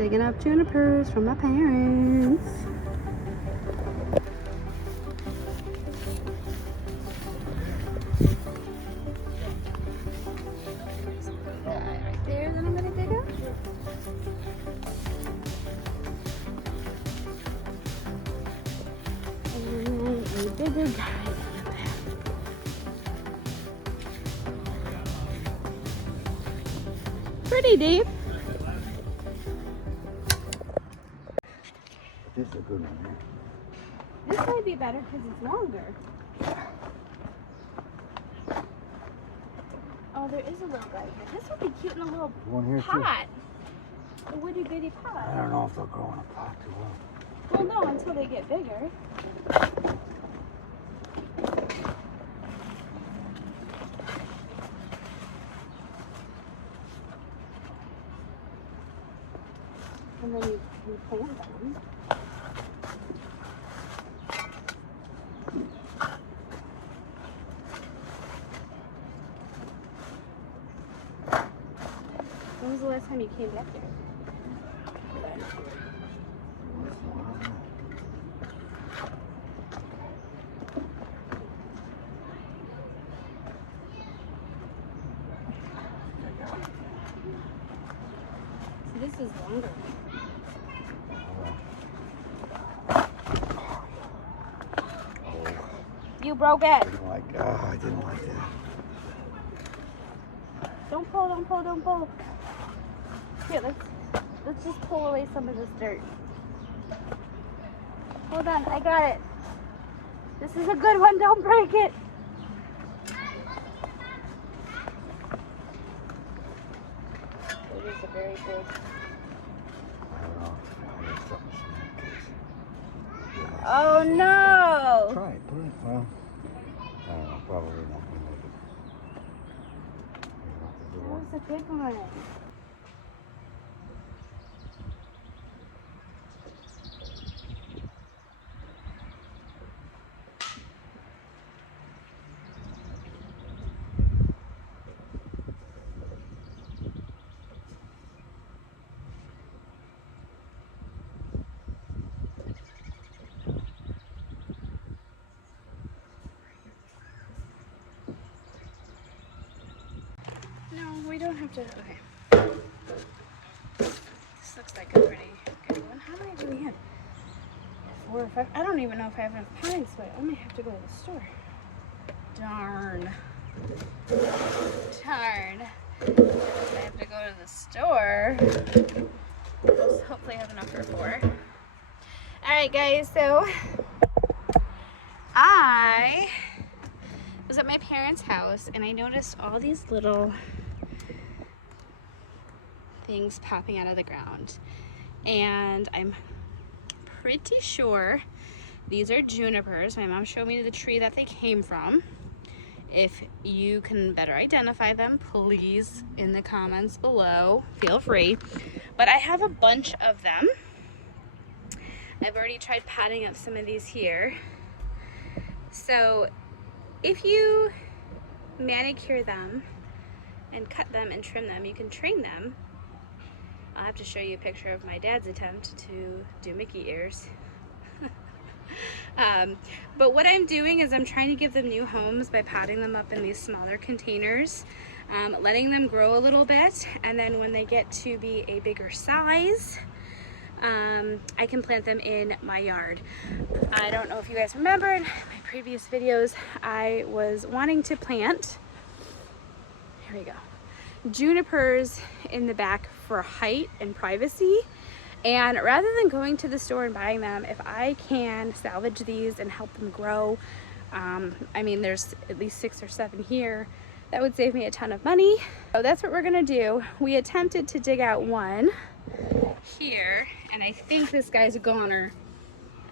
Digging up junipers from my parents. There's a little guy right there that I'm gonna dig up. And then a bigger guy in the back. Pretty deep. This is a good one, man. This might be better because it's longer. Oh, there is a little guy here. This would be cute in a little One here pot. A witty bitty pot. I don't know if they'll grow in a pot too well. Well, no, until they get bigger. And then you plant them. When was the last time you came back here? So this is longer. You broke it. I didn't like that. Don't pull, don't pull, don't pull. Here, let's just pull away some of this dirt. Hold on, I got it. This is a good one, don't break it. It is a very big. I don't know. I got something small. Oh no! Try it. Put it. Well, I don't know. Probably not gonna make it. That was a good one. No, we don't have to. Okay. This looks like a pretty good one. How many do we have? 4 or 5. I don't even know if I have enough pine soil. I may have to go to the store. Darn. Darn. I have to go to the store. We'll hopefully have enough for 4. Alright guys, so I was at my parents' house and I noticed all these little things popping out of the ground, and I'm pretty sure these are junipers. My mom showed me the tree that they came from. If you can better identify them, please in the comments below, feel free. But I have a bunch of them. I've already tried potting up some of these here. So if you manicure them and cut them and trim them, you can train them. I'll have to show you a picture of my dad's attempt to do Mickey ears. But what I'm doing is I'm trying to give them new homes by potting them up in these smaller containers, letting them grow a little bit, and then when they get to be a bigger size, I can plant them in my yard. I don't know if you guys remember in my previous videos, I was wanting to plant, here we go, junipers in the back for height and privacy. And rather than going to the store and buying them, if I can salvage these and help them grow, I mean, there's at least 6 or 7 here, that would save me a ton of money. So that's what we're gonna do. We attempted to dig out one here, and I think this guy's a goner.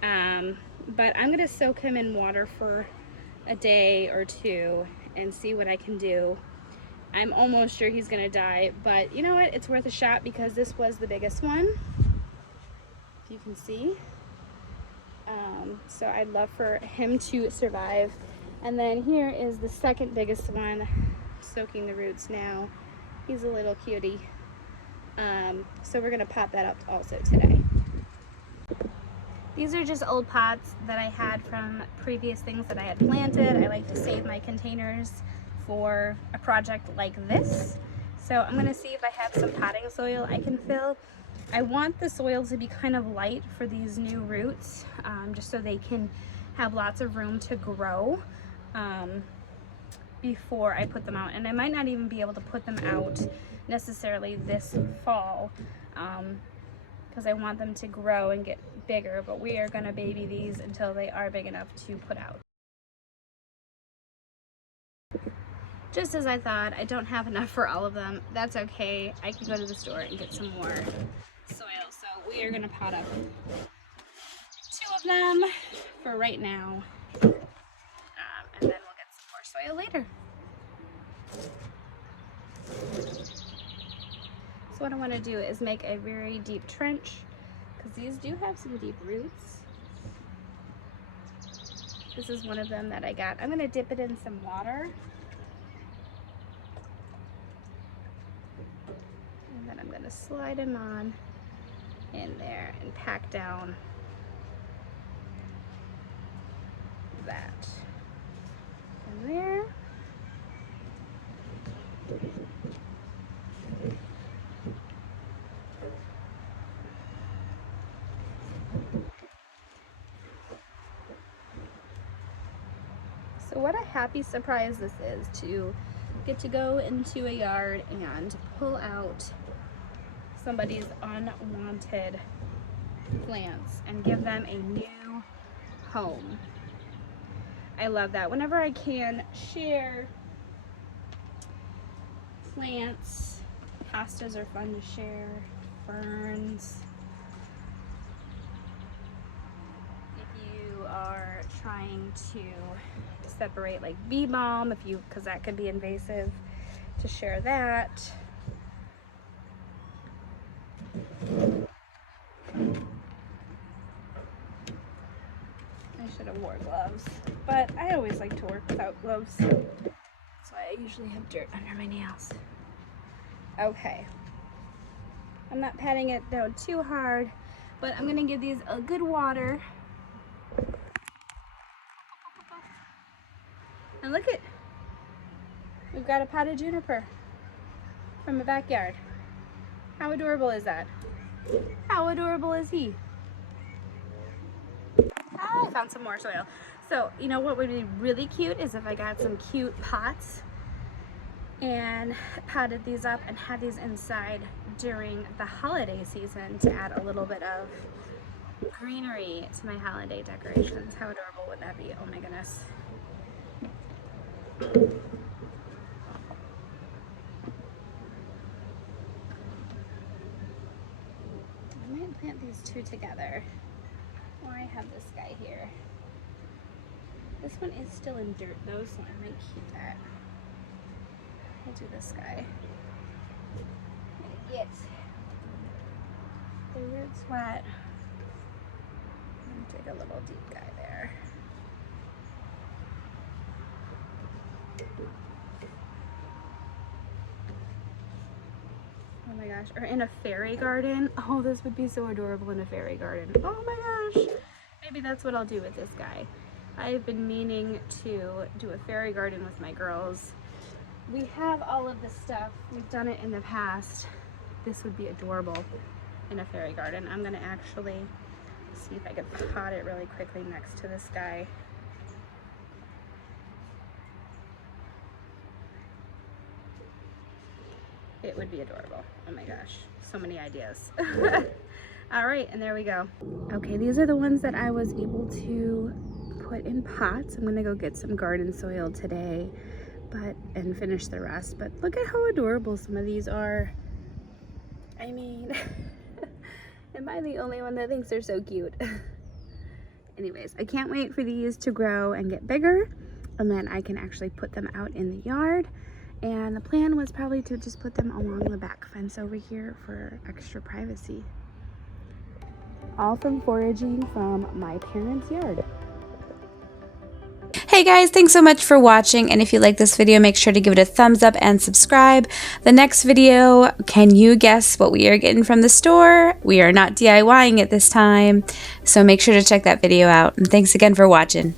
But I'm gonna soak him in water for a day or 2 and see what I can do. I'm almost sure he's gonna die, but you know what? It's worth a shot because this was the biggest one. You can see. So I'd love for him to survive. And then here is the second biggest one, soaking the roots now. He's a little cutie. So we're gonna pot that up also today. These are just old pots that I had from previous things that I had planted. I like to save my containers for a project like this. So I'm gonna see if I have some potting soil I can fill. I want the soil to be kind of light for these new roots, just so they can have lots of room to grow before I put them out. And I might not even be able to put them out necessarily this fall, because I want them to grow and get bigger, but we are gonna baby these until they are big enough to put out. Just as I thought, I don't have enough for all of them. That's okay. I can go to the store and get some more soil. So we are gonna pot up 2 of them for right now. And then we'll get some more soil later. So what I want to do is make a very deep trench, because these do have some deep roots. This is one of them that I got. I'm going to dip it in some water. And then I'm going to slide them on in there and pack down that in there. So what a happy surprise this is, to get to go into a yard and pull out somebody's unwanted plants and give them a new home. I love that. Whenever I can share plants, hostas are fun to share, ferns. Are trying to separate like bee balm, because that could be invasive, to share that. I should have wore gloves, but I always like to work without gloves. That's why I usually have dirt under my nails. Okay, I'm not patting it down too hard, but I'm gonna give these a good water. And look at, we've got a potted juniper from the backyard. How adorable is that? How adorable is he? I found some more soil. So, you know what would be really cute is if I got some cute pots and potted these up and had these inside during the holiday season to add a little bit of greenery to my holiday decorations. How adorable would that be? Oh my goodness. I might plant these 2 together, or I have this guy here. This one is still in dirt though, so I might keep that. I'll do this guy. Get the roots wet. And dig a little deep guy there. Oh my gosh, or in a fairy garden. Oh, this would be so adorable in a fairy garden. Oh my gosh. Maybe that's what I'll do with this guy. I've been meaning to do a fairy garden with my girls. We have all of this stuff. We've done it in the past. This would be adorable in a fairy garden. I'm gonna actually see if I can pot it really quickly next to this guy. It would be adorable. Oh my gosh, so many ideas. All right, and there we go. Okay, these are the ones that I was able to put in pots. I'm gonna go get some garden soil today, and finish the rest. But look at how adorable some of these are. I mean, am I the only one that thinks they're so cute? Anyways, I can't wait for these to grow and get bigger, and then I can actually put them out in the yard. And the plan was probably to just put them along the back fence over here for extra privacy. All from foraging from my parents' yard. Hey guys, thanks so much for watching, and if you like this video, make sure to give it a thumbs up and subscribe. The next video, can you guess what we are getting from the store? We are not DIYing it this time, so make sure to check that video out, and thanks again for watching.